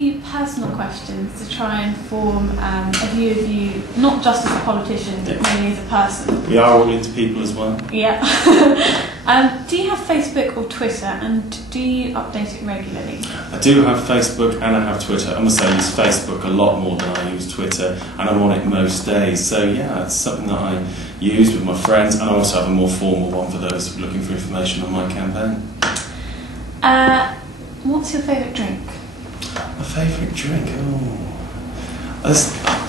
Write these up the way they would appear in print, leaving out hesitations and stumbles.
Few personal questions to try and form a view of you, not just as a politician, but mainly as a person. We are all into people as well. Yeah. Do you have Facebook or Twitter, and do you update it regularly? I do have Facebook and I have Twitter. I must say I use Facebook a lot more than I use Twitter, and I'm on it most days. So yeah, it's something that I use with my friends, and I also have a more formal one for those looking for information on my campaign. What's your favourite drink? My favourite drink? I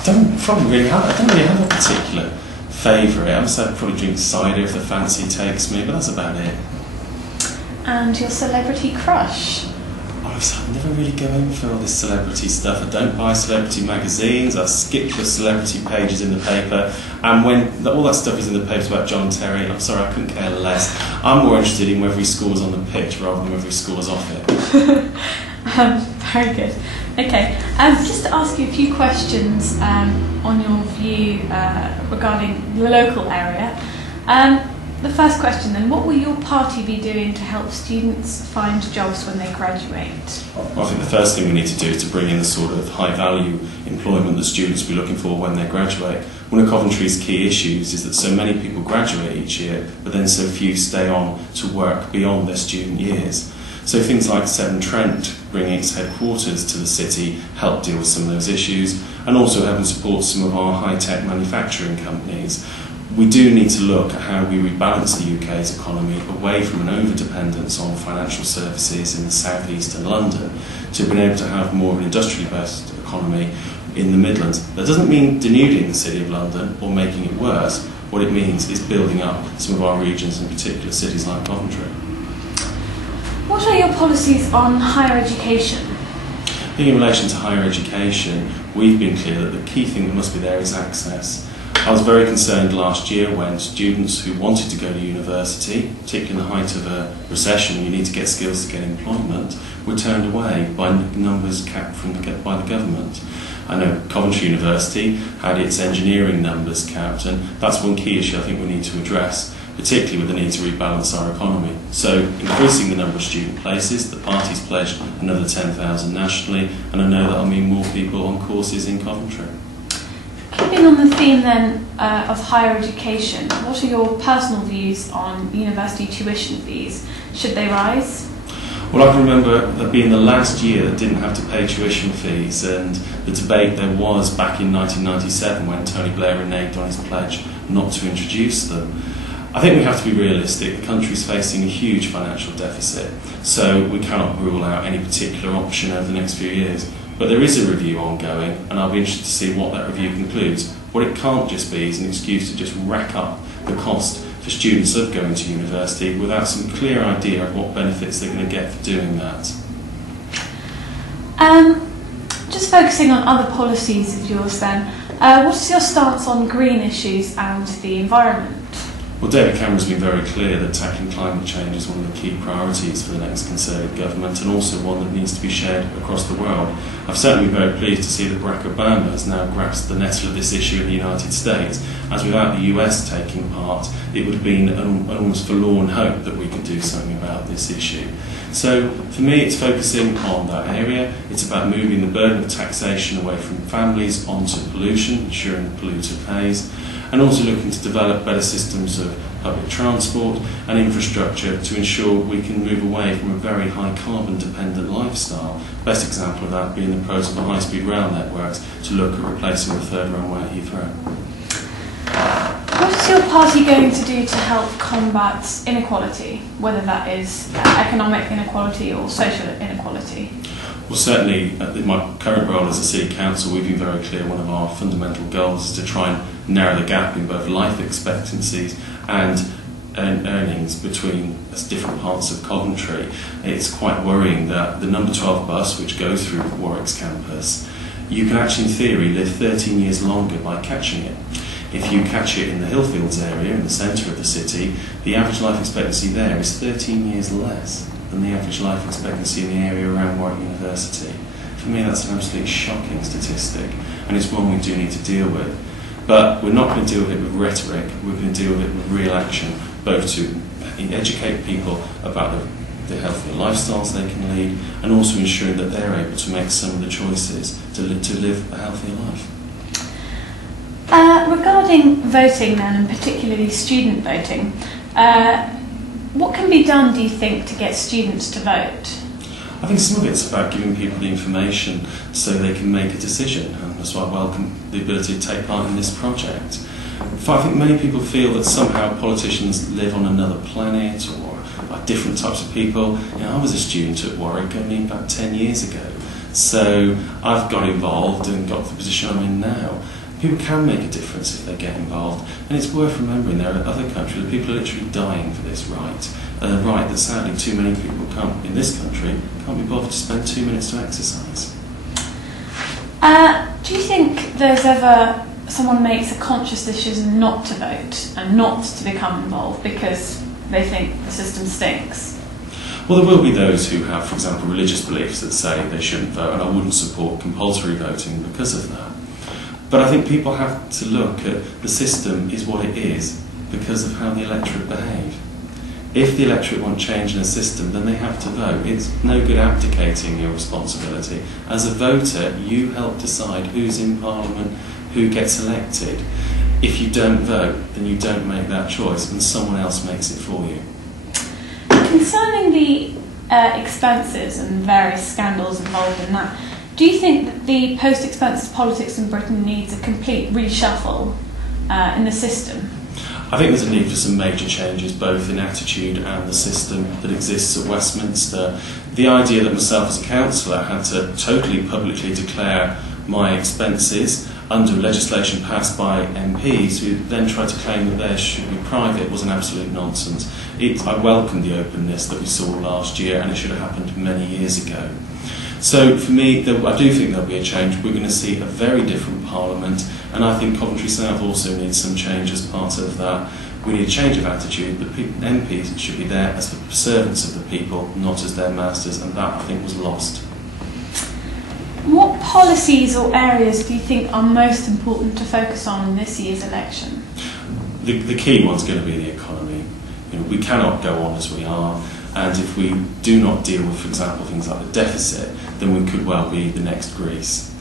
don't really have a particular favourite. I must say I'd probably drink cider if the fancy takes me, but that's about it. And your celebrity crush? I never really go in for all this celebrity stuff. I don't buy celebrity magazines. I skip the celebrity pages in the paper. And when all that stuff is in the papers about John Terry, I'm sorry, I couldn't care less. I'm more interested in whether he scores on the pitch rather than whether he scores off it. Very good. Okay, just to ask you a few questions on your view regarding the local area. The first question then, what will your party be doing to help students find jobs when they graduate? Well, I think the first thing we need to do is to bring in the sort of high value employment that students will be looking for when they graduate. One of Coventry's key issues is that so many people graduate each year, but then so few stay on to work beyond their student years. So things like Severn Trent bringing its headquarters to the city help deal with some of those issues, and also help and support some of our high-tech manufacturing companies. We do need to look at how we rebalance the UK's economy away from an over-dependence on financial services in the South East and London to being able to have more of an industrially-based economy in the Midlands. That doesn't mean denuding the City of London or making it worse. What it means is building up some of our regions, in particular cities like Coventry. What are your policies on higher education? I think in relation to higher education, we've been clear that the key thing that must be there is access. I was very concerned last year when students who wanted to go to university, particularly in the height of a recession, you need to get skills to get employment, were turned away by numbers capped by the government. I know Coventry University had its engineering numbers capped, and that's one key issue I think we need to address, particularly with the need to rebalance our economy. So increasing the number of student places, the party's pledged another 10,000 nationally, and I know that'll mean more people on courses in Coventry. Keeping on the theme then of higher education, what are your personal views on university tuition fees? Should they rise? Well, I can remember that being the last year that didn't have to pay tuition fees, and the debate there was back in 1997 when Tony Blair reneged on his pledge not to introduce them. I think we have to be realistic. The country is facing a huge financial deficit, so we cannot rule out any particular option over the next few years. But there is a review ongoing, and I'll be interested to see what that review concludes. What it can't just be is an excuse to just rack up the cost for students of going to university without some clear idea of what benefits they're going to get for doing that. Just focusing on other policies of yours then, what is your stance on green issues and the environment? Well, David Cameron's been very clear that tackling climate change is one of the key priorities for the next Conservative government, and also one that needs to be shared across the world. I've certainly been very pleased to see that Barack Obama has now grasped the nettle of this issue in the United States, as without the US taking part, it would have been an almost forlorn hope that we could do something about this issue. So for me, it's focusing on that area. It's about moving the burden of taxation away from families onto pollution, ensuring the polluter pays, and also looking to develop better systems of public transport and infrastructure to ensure we can move away from a very high carbon dependent lifestyle. Best example of that being the pros of the high-speed rail networks to look at replacing the third runway at Heathrow. What is your party going to do to help combat inequality, whether that is economic inequality or social inequality? Well, certainly in my current role as a City Council, we've been very clear one of our fundamental goals is to try and narrow the gap in both life expectancies and earnings between different parts of Coventry. It's quite worrying that the number 12 bus, which goes through Warwick's campus, you can actually in theory live 13 years longer by catching it. If you catch it in the Hillfields area, in the centre of the city, the average life expectancy there is 13 years less than the average life expectancy in the area around Warwick University. For me, that's an absolutely shocking statistic, and it's one we do need to deal with. But we're not going to deal with it with rhetoric, we're going to deal with it with real action, both to educate people about the the healthier lifestyles they can lead, and also ensuring that they're able to make some of the choices to live a healthier life. Regarding voting then, and particularly student voting, what can be done, do you think, to get students to vote? I think some of it's about giving people the information so they can make a decision, and that's why I welcome the ability to take part in this project. I think many people feel that somehow politicians live on another planet or are different types of people. I was a student at Warwick only about 10 years ago, so I've got involved and got to the position I'm in now. People can make a difference if they get involved, and it's worth remembering there are other countries where people are literally dying for this right, a right that sadly too many people in this country can't be bothered to spend 2 minutes to exercise. Do you think there's ever someone makes a conscious decision not to vote and not to become involved because they think the system stinks? Well, there will be those who have, for example, religious beliefs that say they shouldn't vote, and I wouldn't support compulsory voting because of that. But I think people have to look at the system is what it is because of how the electorate behave. If the electorate want change in a system, then they have to vote. It's no good abdicating your responsibility. As a voter, you help decide who's in Parliament, who gets elected. If you don't vote, then you don't make that choice and someone else makes it for you. Concerning the expenses and various scandals involved in that, do you think that the post-expenses politics in Britain needs a complete reshuffle in the system? I think there's a need for some major changes both in attitude and the system that exists at Westminster. The idea that myself as a councillor had to totally publicly declare my expenses under legislation passed by MPs who then tried to claim that theirs should be private was an absolute nonsense. I welcome the openness that we saw last year, and it should have happened many years ago. So for me, I do think there'll be a change. We're going to see a very different Parliament, and I think Coventry South also needs some change as part of that. We need a change of attitude. The MPs should be there as the servants of the people, not as their masters, and that, I think, was lost. What policies or areas do you think are most important to focus on in this year's election? The key one's going to be the economy. We cannot go on as we are, and if we do not deal with, for example, things like the deficit, then we could well be the next Greece.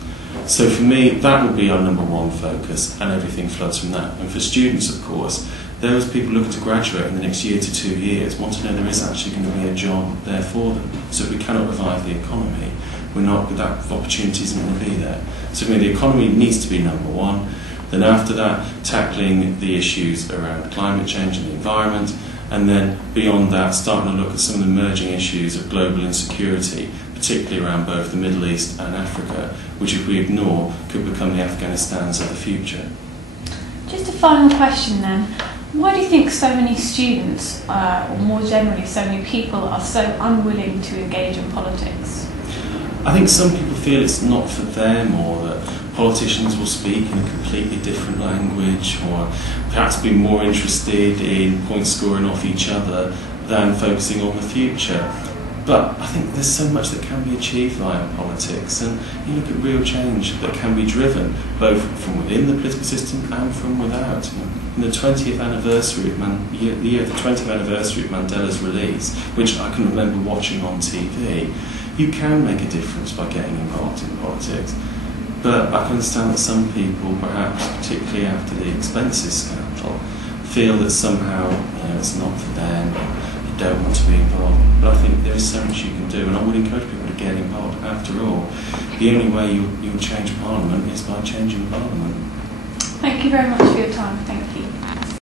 So for me, that would be our number one focus, and everything flows from that. And for students, of course, those people looking to graduate in the next year to 2 years want to know there is actually going to be a job there for them. So if we cannot revive the economy, that opportunity isn't going to be there. So for me, the economy needs to be number one. Then after that, tackling the issues around climate change and the environment, and then beyond that, starting to look at some of the emerging issues of global insecurity, particularly around both the Middle East and Africa, which if we ignore could become the Afghanistans of the future. Just a final question then. Why do you think so many students, or more generally so many people, are so unwilling to engage in politics? I think some people feel it's not for them, or that politicians will speak in a completely different language, or perhaps be more interested in point scoring off each other than focusing on the future. But I think there's so much that can be achieved via politics, and you look at real change that can be driven both from within the political system and from without. In the 20th anniversary of the year of the 20th anniversary of Mandela's release, which I can remember watching on TV, you can make a difference by getting involved in politics. But I can understand that some people, perhaps particularly after the expenses scandal, feel that somehow it's not for them, they don't want to be involved. But I think there is so much you can do, and I would encourage people to get involved. After all, the only way you'll change Parliament is by changing Parliament. Thank you very much for your time. Thank you.